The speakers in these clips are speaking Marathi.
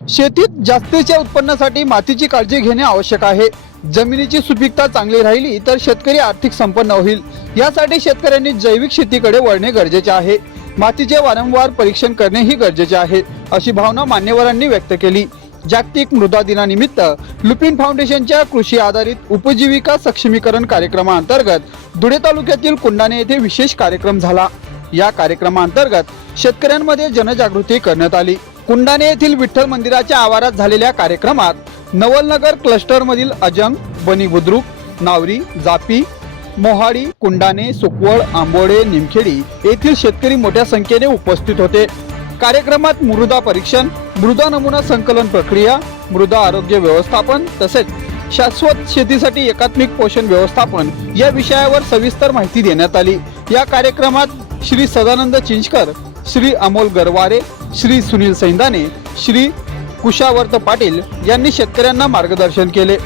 शेतीत जास्तीच्या उत्पन्नासाठी मातीची काळजी घेणे आवश्यक आहे। जमिनीची सुपीकता चांगली राहिली तर शेतकरी आर्थिक संपन्न होईल। यासाठी शेतकऱ्यांनी जैविक शेतीकडे वळणे गरजेचे आहे। मातीचे वारंवार परीक्षण करणे ही गरजेचे आहे, अशी भावना मान्यवरांनी व्यक्त केली। जागतिक मृदा दिनानिमित्त लुपिन फाउंडेशनच्या कृषी आधारित उपजीविका सक्षमीकरण कार्यक्रमाअंतर्गत धुळे तालुक्यातील कुंडाणे येथे विशेष कार्यक्रम झाला। या कार्यक्रमाअंतर्गत शेतकऱ्यांमध्ये जनजागृती करण्यात आली। कुंडाणे येथील विठ्ठल मंदिराच्या आवारात झालेल्या कार्यक्रमात नवलनगर क्लस्टर मधील अजंग, बनी बुद्रुक, नावरी, जापी, मोहाडी, कुंडाणे, सुकवळ, आंबोडे, निमखेडी येथील शेतकरी मोठ्या संख्येने उपस्थित होते। कार्यक्रमात मृदा परीक्षण, मृदा नमुना संकलन प्रक्रिया, मृदा आरोग्य व्यवस्थापन तसेच शाश्वत शेतीसाठी एकात्मिक पोषण व्यवस्थापन या विषयावर सविस्तर माहिती देण्यात आली। या कार्यक्रमात श्री सदानंद चिंचकर, श्री अमोल गरवारे, श्री सुनील सैंदाने, श्री कुशावर्त पाटील यांनी शेतकऱ्यांना मार्गदर्शन केले।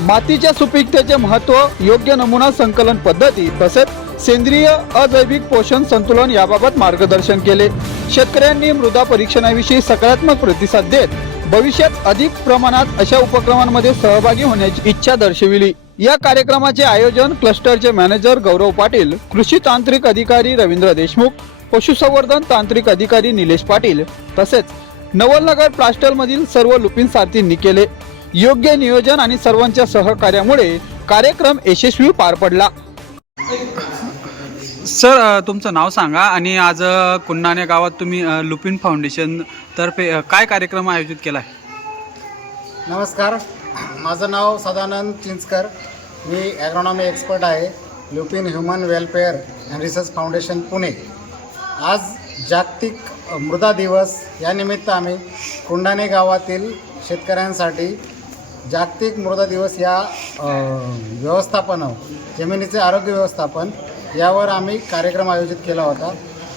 मातीच्या सुपीकतेचे महत्त्व, योग्य नमुना संकलन पद्धती तसेच सेंद्रिय अजैविक पोषण संतुलन याबाबत मार्गदर्शन केले। शेतकऱ्यांनी मृदा परीक्षणाविषयी सकारात्मक प्रतिसाद देत भविष्यात अधिक प्रमाणात अशा उपक्रमांमध्ये सहभागी होण्याची इच्छा दर्शविली। या कार्यक्रमाचे आयोजन क्लस्टरचे मॅनेजर गौरव पाटील, कृषी तांत्रिक अधिकारी रवींद्र देशमुख, पशुसंवर्धन तांत्रिक अधिकारी निलेश पाटील तसेच नवलनगर प्लास्टर मधील सर्व लुपिन सारथींनी केले। योग्य नियोजन आणि सर्वांच्या सहकार्यामुळे कार्यक्रम यशस्वी पार पडला। सर, तुमचं नाव सांगा आणि आज कुंडाणे गावात तुम्ही लुपिन फाउंडेशन तर्फे काय कार्यक्रम आयोजित केला आहे? नमस्कार, माझं नाव सदानंद चिंचकर, मी ॲग्रोनॉमी एक्सपर्ट आहे, Lupin human welfare and research foundation Pune. आज जागतिक मृदा दिवस या निमित्त आम्ही कुंडाणे गावातील शेतकऱ्यांसाठी जागतिक मृदा दिवस या व्यवस्थापन, जमिनीचे आरोग्य व्यवस्थापन यावर आम्ही कार्यक्रम आयोजित केला होता,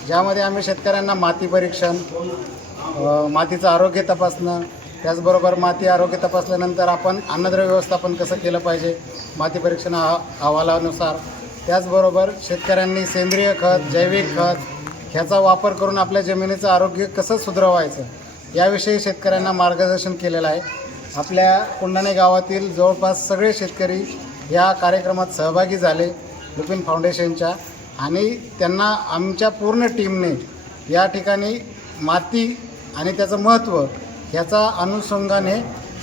ज्यामध्ये आम्ही शेतकऱ्यांना माती परीक्षण, मातीचं आरोग्य तपासणं, त्याचबरोबर माती आरोग्य तपासल्यानंतर आपण अन्नद्रव्य व्यवस्थापन कसं केलं पाहिजे माती परीक्षण अहवालानुसार, त्याचबरोबर शेतकऱ्यांनी सेंद्रिय खत, जैविक खत ह्याचा वापर करून आपल्या जमिनीचं आरोग्य कसं सुधारायचं याविषयी शेतकऱ्यांना मार्गदर्शन केलेलं आहे। आपल्या कुंडाणे गावातील जवळपास सगळे शेतकरी या कार्यक्रमात सहभागी झाले लुपिन फाउंडेशनच्या, आणि त्यांना आमच्या पूर्ण टीमने या ठिकाणी माती आणि त्याचं महत्त्व ह्याचा अनुषंगाने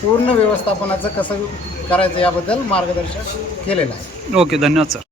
पूर्ण व्यवस्थापनाचं कसं करायचं याबद्दल मार्गदर्शन केलेलं आहे। ओके, धन्यवाद सर।